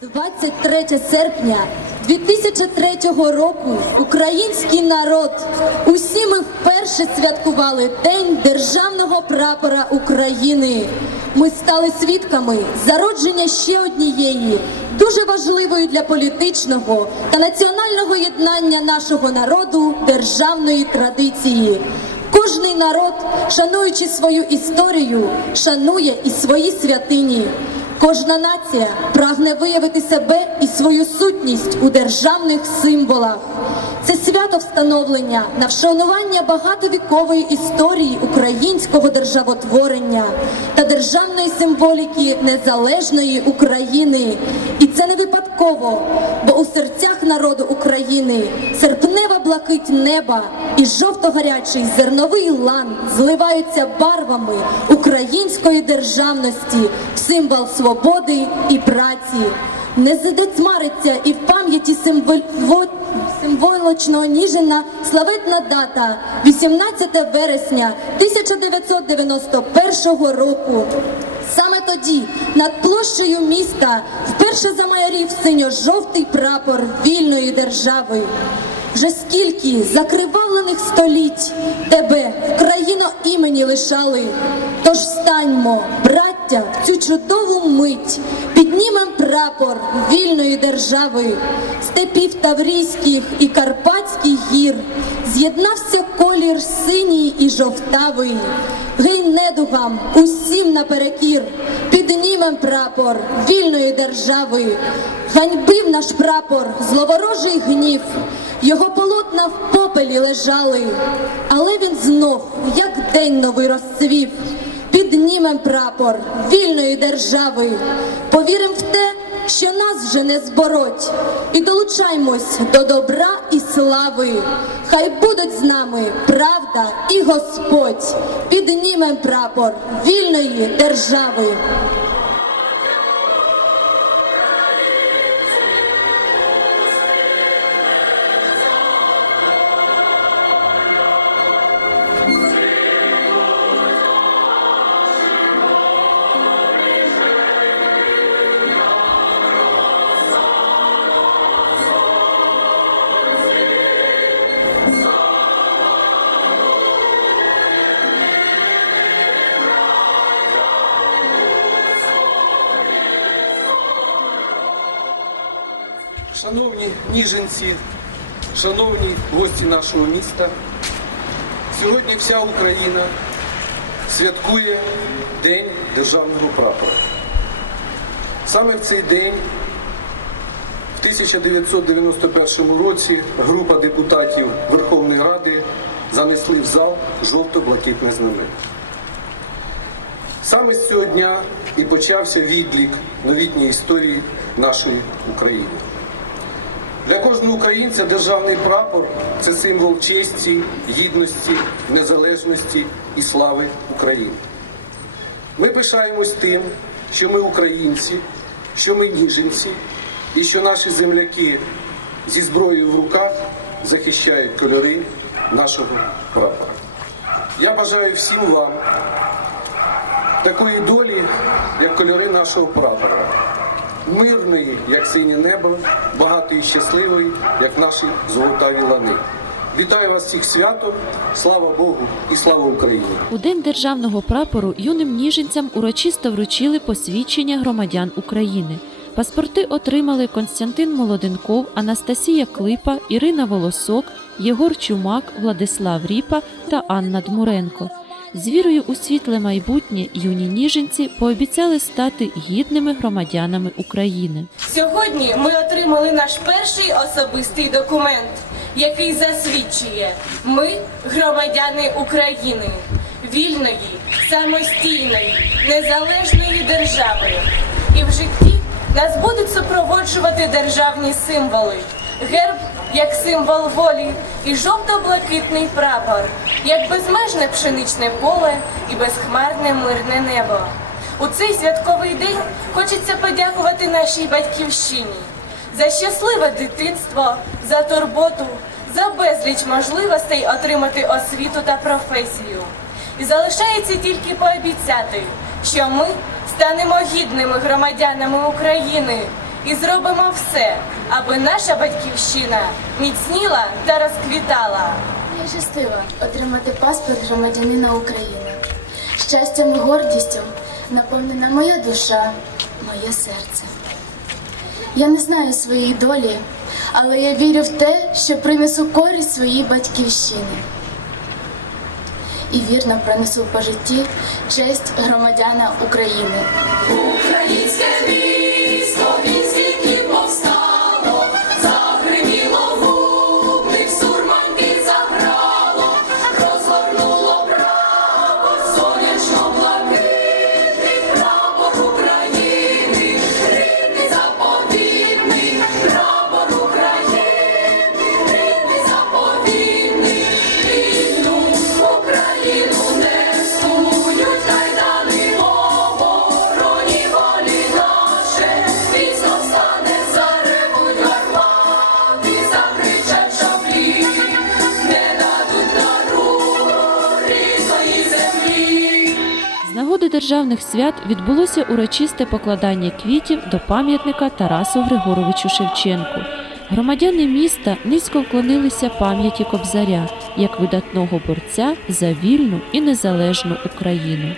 23 серпня 2003 року український народ усі ми вперше святкували День державного прапора України. Ми стали свідками зародження ще однієї дуже важливої для політичного та національного єднання нашого народу державної традиції. Кожний народ, шануючи свою історію, шанує і свої святині. Кожна нація прагне виявити себе і свою сутність у державних символах. Це свято встановлення на вшанування багатовікової історії українського державотворення та державної символіки незалежної України. І це не випадково, бо у серцях народу України серпнева блакить неба і жовто-гарячий зерновий лан зливаються барвами української державності символ свободи і праці. Не задецмариться і в пам'яті символ... символочного Ніжина славетна дата 18 вересня 1991 року. Саме тоді над площею міста вперше замайорів синьо-жовтий прапор вільної держави. Вже скільки закривавлених століть тебе в країно імені лишали. Тож станьмо, браття, в цю чудову мить, піднімем прапор вільної держави, степів Таврійських і Карпатських гір, з'єднався колір синій і жовтавий. Гей недугам, усім наперекір, піднімем прапор вільної держави, ганьбив наш прапор, зловорожий гнів. Його полотна в попелі лежали, але він знов, як день новий розцвів, піднімем прапор вільної держави, повірим в те, що нас вже не збороть, і долучаймось до добра і слави. Хай будуть з нами правда і Господь. Піднімем прапор вільної держави. Шановні ніженці, шановні гості нашого міста, сьогодні вся Україна святкує День державного прапора. Саме в цей день, в 1991 році, група депутатів Верховної Ради занесли в зал жовто-блакитне знамення. Саме з цього дня і почався відлік новітньої історії нашої України. Для кожного українця державний прапор це символ честі, гідності, незалежності і слави України. Ми пишаємось тим, що ми українці, що ми ніженці, і що наші земляки зі зброєю в руках захищають кольори нашого прапора. Я бажаю всім вам такої долі, як кольори нашого прапора мирної, як синє небо, багатої і щасливої, як наші золотаві лани. Вітаю вас всіх святом, слава Богу і слава Україні! У день державного прапору юним ніженцям урочисто вручили посвідчення громадян України. Паспорти отримали Константин Молоденков, Анастасія Клипа, Ірина Волосок, Єгор Чумак, Владислав Ріпа та Анна Дмуренко. З вірою у світле майбутнє юні ніженці пообіцяли стати гідними громадянами України. Сьогодні ми отримали наш перший особистий документ, який засвідчує ми громадяни України, вільної, самостійної, незалежної держави. І в житті нас будуть супроводжувати державні символи. Герб як символ волі і жовто-блакитний прапор, як безмежне пшеничне поле і безхмарне мирне небо. У цей святковий день хочеться подякувати нашій батьківщині за щасливе дитинство, за турботу, за безліч можливостей отримати освіту та професію. І залишається тільки пообіцяти, що ми станемо гідними громадянами України і зробимо все, аби наша батьківщина міцніла та розквітала. Я щаслива отримати паспорт громадянина України. Щастям і гордістю наповнена моя душа, моє серце. Я не знаю своєї долі, але я вірю в те, що принесу користь своїй батьківщині. І вірно пронесу по житті честь громадяна України. Українське державних свят відбулося урочисте покладання квітів до пам'ятника Тарасу Григоровичу Шевченку. Громадяни міста низько вклонилися пам'яті Кобзаря як видатного борця за вільну і незалежну Україну.